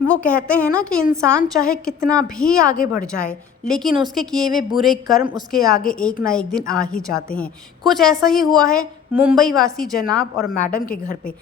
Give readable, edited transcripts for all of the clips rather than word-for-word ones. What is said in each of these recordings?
वो कहते हैं ना कि इंसान चाहे कितना भी आगे बढ़ जाए, लेकिन उसके किए हुए बुरे कर्म उसके आगे एक ना एक दिन आ ही जाते हैं। कुछ ऐसा ही हुआ है मुंबई वासी जनाब और मैडम के घर पे।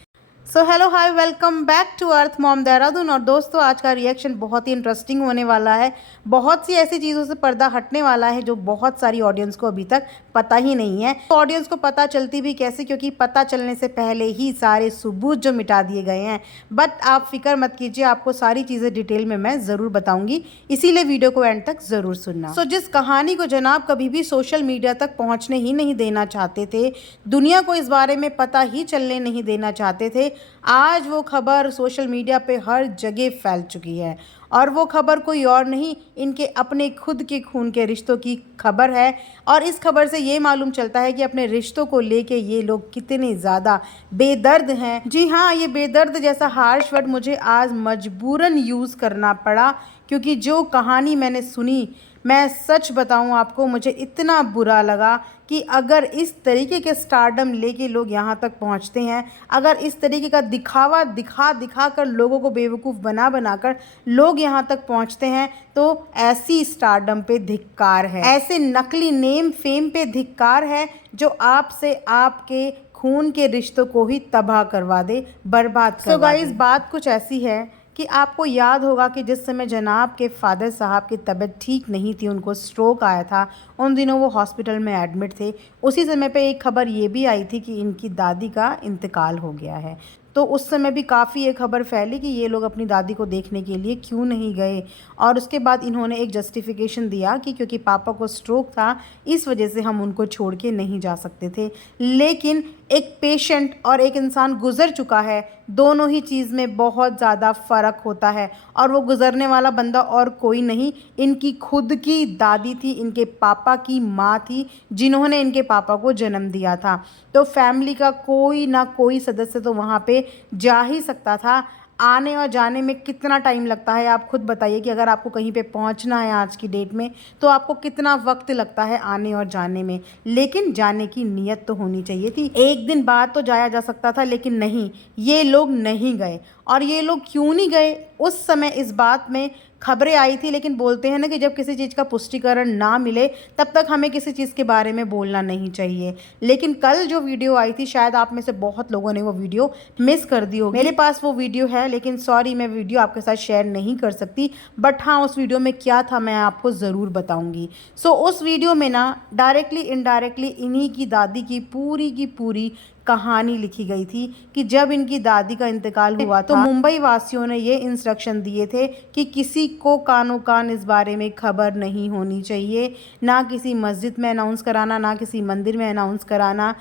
So hello hi, welcome back to earth mom Dehradun. और दोस्तों, आज का रिएक्शन बहुत ही इंटरेस्टिंग होने वाला है। बहुत सी ऐसी चीज़ों से पर्दा हटने वाला है जो बहुत सारी ऑडियंस को अभी तक पता ही नहीं है। तो ऑडियंस को पता चलती भी कैसे, क्योंकि पता चलने से पहले ही सारे सबूत जो मिटा दिए गए हैं। बट आप फिक्र मत कीजिए, आपको सारी चीज़ें डिटेल में मैं ज़रूर बताऊंगी, इसीलिए वीडियो को एंड तक ज़रूर सुनना। जिस कहानी को जनाब कभी भी सोशल मीडिया तक पहुँचने ही नहीं देना चाहते थे, दुनिया को इस बारे में पता ही चलने नहीं देना चाहते थे, आज वो खबर सोशल मीडिया पे हर जगह फैल चुकी है। और वो खबर कोई और नहीं, इनके अपने खुद के खून के रिश्तों की खबर है। और इस खबर से ये मालूम चलता है कि अपने रिश्तों को लेके ये लोग कितने ज़्यादा बेदर्द हैं। जी हाँ, ये बेदर्द जैसा हार्श वर्ड मुझे आज मजबूरन यूज़ करना पड़ा, क्योंकि जो कहानी मैंने सुनी, मैं सच बताऊं आपको, मुझे इतना बुरा लगा कि अगर इस तरीके के स्टारडम लेके लोग यहाँ तक पहुँचते हैं, अगर इस तरीके का दिखावा दिखा कर लोगों को बेवकूफ़ बना कर लोग यहाँ तक पहुँचते हैं, तो ऐसी स्टारडम पे धिक्कार है, ऐसे नकली नेम फेम पे धिक्कार है जो आपसे आपके खून के रिश्तों को ही तबाह करवा दे, बर्बाद करवा दे। गाइस, बात कुछ ऐसी है कि आपको याद होगा कि जिस समय जनाब के फादर साहब की तबीयत ठीक नहीं थी, उनको स्ट्रोक आया था, उन दिनों वो हॉस्पिटल में एडमिट थे। उसी समय पे एक खबर ये भी आई थी कि इनकी दादी का इंतकाल हो गया है। तो उस समय भी काफ़ी ये खबर फैली कि ये लोग अपनी दादी को देखने के लिए क्यों नहीं गए। और उसके बाद इन्होंने एक जस्टिफिकेशन दिया कि क्योंकि पापा को स्ट्रोक था, इस वजह से हम उनको छोड़ के नहीं जा सकते थे। लेकिन एक पेशेंट और एक इंसान गुजर चुका है, दोनों ही चीज़ में बहुत ज़्यादा फ़र्क होता है। और वो गुजरने वाला बंदा और कोई नहीं, इनकी खुद की दादी थी, इनके पापा की माँ थी, जिन्होंने इनके पापा को जन्म दिया था। तो फैमिली का कोई ना कोई सदस्य तो वहाँ पे जा ही सकता था। आने और जाने में कितना टाइम लगता है, आप खुद बताइए कि अगर आपको कहीं पे पहुंचना है आज की डेट में, तो आपको कितना वक्त लगता है आने और जाने में। लेकिन जाने की नीयत तो होनी चाहिए थी, एक दिन बाद तो जाया जा सकता था, लेकिन नहीं, ये लोग नहीं गए। और ये लोग क्यों नहीं गए, उस समय इस बात में खबरें आई थी, लेकिन बोलते हैं ना कि जब किसी चीज़ का पुष्टिकरण ना मिले तब तक हमें किसी चीज़ के बारे में बोलना नहीं चाहिए। लेकिन कल जो वीडियो आई थी, शायद आप में से बहुत लोगों ने वो वीडियो मिस कर दी होगी। मेरे पास वो वीडियो है, लेकिन सॉरी, मैं वीडियो आपके साथ शेयर नहीं कर सकती। बट हाँ, उस वीडियो में क्या था मैं आपको ज़रूर बताऊँगी। उस वीडियो में ना डायरेक्टली इनडायरेक्टली इन्हीं की दादी की पूरी कहानी लिखी गई थी कि जब इनकी दादी का इंतकाल हुआ था, तो मुंबई वासियों ने ये इंस्ट्रक्शन दिए थे कि किसी को कानो कान इस बारे में खबर नहीं होनी चाहिए, ना किसी मस्जिद में अनाउंस कराना, ना किसी मंदिर में अनाउंस कराना,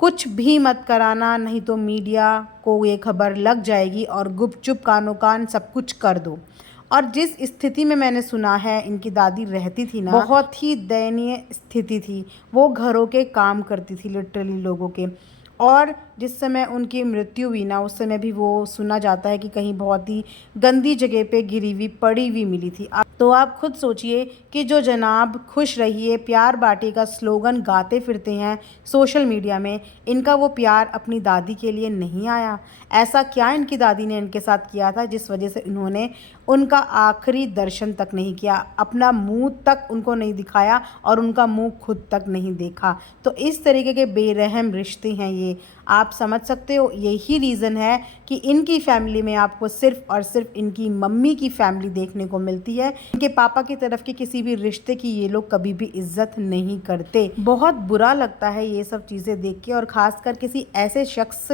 कुछ भी मत कराना, नहीं तो मीडिया को ये खबर लग जाएगी और गुपचुप कानो कान सब कुछ कर दो। और जिस स्थिति में मैंने सुना है इनकी दादी रहती थी ना, बहुत ही दयनीय स्थिति थी। वो घरों के काम करती थी, लिटरली लोगों के। और जिस समय उनकी मृत्यु हुई ना, उस समय भी वो सुना जाता है कि कहीं बहुत ही गंदी जगह पे गिरी हुई पड़ी हुई मिली थी। तो आप खुद सोचिए कि जो जनाब खुश रहिए प्यार बांटे का स्लोगन गाते फिरते हैं सोशल मीडिया में, इनका वो प्यार अपनी दादी के लिए नहीं आया। ऐसा क्या इनकी दादी ने इनके साथ किया था जिस वजह से इन्होंने उनका आखिरी दर्शन तक नहीं किया, अपना मुंह तक उनको नहीं दिखाया और उनका मुंह खुद तक नहीं देखा। तो इस तरीके के बेरहम रिश्ते हैं ये, आप समझ सकते हो। यही रीज़न है कि इनकी फैमिली में आपको सिर्फ और सिर्फ इनकी मम्मी की फैमिली देखने को मिलती है। इनके पापा की तरफ के किसी भी रिश्ते की ये लोग कभी भी इज्जत नहीं करते। बहुत बुरा लगता है ये सब चीज़ें देख के, और ख़ासकर किसी ऐसे शख्स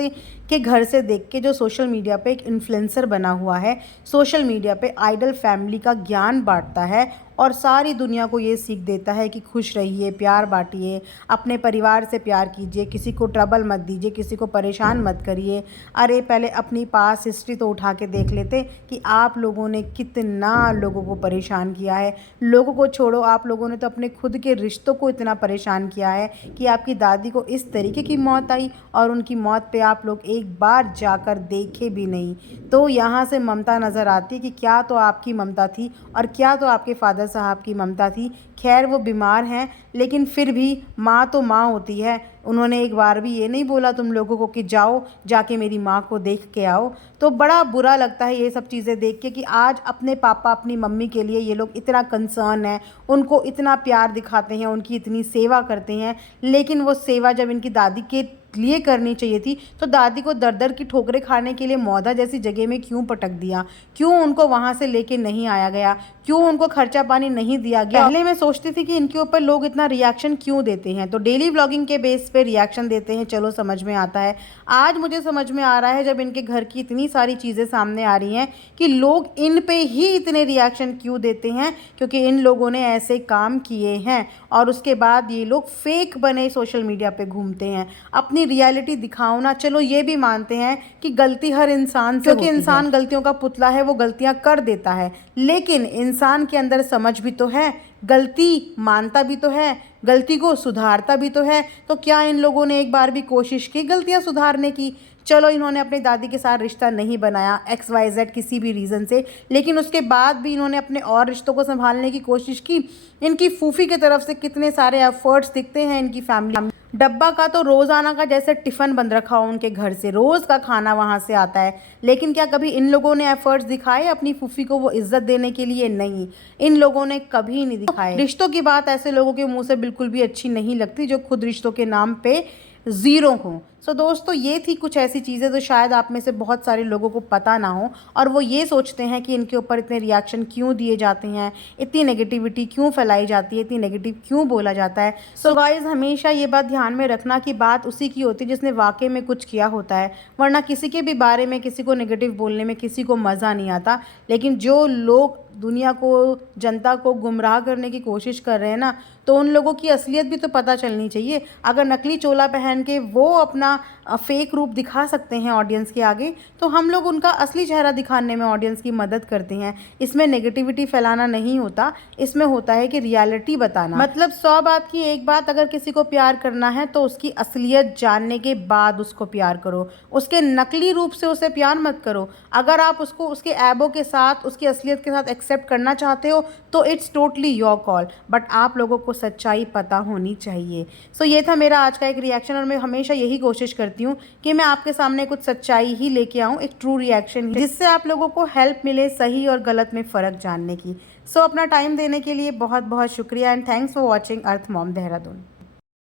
के घर से देख के जो सोशल मीडिया पे एक इन्फ्लुएंसर बना हुआ है, सोशल मीडिया पे आइडल फैमिली का ज्ञान बांटता है और सारी दुनिया को ये सीख देता है कि खुश रहिए, प्यार बांटिए, अपने परिवार से प्यार कीजिए, किसी को ट्रबल मत दीजिए, किसी को परेशान मत करिए। अरे पहले अपनी पास हिस्ट्री तो उठा के देख लेते कि आप लोगों ने कितना लोगों को परेशान किया है। लोगों को छोड़ो, आप लोगों ने तो अपने खुद के रिश्तों को इतना परेशान किया है कि आपकी दादी को इस तरीके की मौत आई और उनकी मौत पे आप लोग एक बार जाकर देखे भी नहीं। तो यहाँ से ममता नज़र आती है कि क्या तो आपकी ममता थी और क्या तो आपके फादर साहब की ममता थी। खैर वो बीमार हैं, लेकिन फिर भी माँ तो माँ होती है। उन्होंने एक बार भी ये नहीं बोला तुम लोगों को कि जाओ जाके मेरी माँ को देख के आओ। तो बड़ा बुरा लगता है ये सब चीज़ें देख के कि आज अपने पापा अपनी मम्मी के लिए ये लोग इतना कंसर्न है, उनको इतना प्यार दिखाते हैं, उनकी इतनी सेवा करते हैं, लेकिन वो सेवा जब इनकी दादी के लिए करनी चाहिए थी तो दादी को दर दर की ठोकरें खाने के लिए मौदा जैसी जगह में क्यों पटक दिया, क्यों उनको वहाँ से लेके नहीं आया गया, क्यों उनको खर्चा पानी नहीं दिया गया। पहले मैं सोचती थी कि इनके ऊपर लोग इतना रिएक्शन क्यों देते हैं, तो डेली व्लॉगिंग के बेस पे रिएक्शन देते हैं, चलो समझ में आता है। आज मुझे समझ में आ रहा है जब इनके घर की इतनी सारी चीज़ें सामने आ रही हैं कि लोग इन पे ही इतने रिएक्शन क्यों देते हैं, क्योंकि इन लोगों ने ऐसे काम किए हैं और उसके बाद ये लोग फेक बने सोशल मीडिया पे घूमते हैं, अपनी रियलिटी दिखाओ ना। चलो ये भी मानते हैं कि गलती हर इंसान से होती है, क्योंकि इंसान गलतियों का पुतला है, वो गलतियां कर देता है, लेकिन इंसान के अंदर समझ भी तो है, गलती मानता भी तो है, गलती को सुधारता भी तो है। तो क्या इन लोगों ने एक बार भी कोशिश की गलतियां सुधारने की? चलो इन्होंने अपनी दादी के साथ रिश्ता नहीं बनाया XYZ किसी भी रीज़न से, लेकिन उसके बाद भी इन्होंने अपने और रिश्तों को संभालने की कोशिश की। इनकी फूफी की तरफ से कितने सारे एफर्ट्स दिखते हैं इनकी फैमिली। डब्बा का तो रोज़ाना का जैसे टिफ़िन बन रखा हो उनके घर से, रोज़ का खाना वहाँ से आता है, लेकिन क्या कभी इन लोगों ने एफर्ट्स दिखाए अपनी फूफी को वो इज्जत देने के लिए? नहीं, इन लोगों ने कभी नहीं दिखाए। रिश्तों की बात ऐसे लोगों के मुंह से बिल्कुल भी अच्छी नहीं लगती जो खुद रिश्तों के नाम पे ज़ीरो हों। सो दोस्तों, ये थी कुछ ऐसी चीज़ें जो शायद आप में से बहुत सारे लोगों को पता ना हो और वो ये सोचते हैं कि इनके ऊपर इतने रिएक्शन क्यों दिए जाते हैं, इतनी नेगेटिविटी क्यों फैलाई जाती है, इतनी नेगेटिव क्यों बोला जाता है। सो गाइज़, हमेशा ये बात ध्यान में रखना कि बात उसी की होती है जिसने वाकई में कुछ किया होता है, वरना किसी के भी बारे में किसी को नेगेटिव बोलने में किसी को मज़ा नहीं आता। लेकिन जो लोग दुनिया को, जनता को गुमराह करने की कोशिश कर रहे हैं ना, तो उन लोगों की असलियत भी तो पता चलनी चाहिए। अगर नकली चोला पहन के वो अपना फेक रूप दिखा सकते हैं ऑडियंस के आगे, तो हम लोग उनका असली चेहरा दिखाने में ऑडियंस की मदद करते हैं। इसमें नेगेटिविटी फैलाना नहीं होता, इसमें होता है कि रियलिटी बताना। मतलब 100 बात की एक बात, अगर किसी को प्यार करना है तो उसकी असलियत जानने के बाद उसको प्यार करो, उसके नकली रूप से उसे प्यार मत करो। अगर आप उसको उसके ऐबों के साथ, उसकी असलियत के साथ एक्सेप्ट करना चाहते हो तो it's totally your call, but आप लोगों को सच्चाई पता होनी चाहिए। सो ये था मेरा आज का एक रिएक्शन, और मैं हमेशा यही कोशिश करती हूँ कि मैं आपके सामने कुछ सच्चाई ही लेके आऊँ, एक ट्रू रिएक्शन, जिससे आप लोगों को हेल्प मिले सही और गलत में फ़र्क जानने की। सो अपना टाइम देने के लिए बहुत बहुत शुक्रिया and thanks for watching earth mom Dehradun.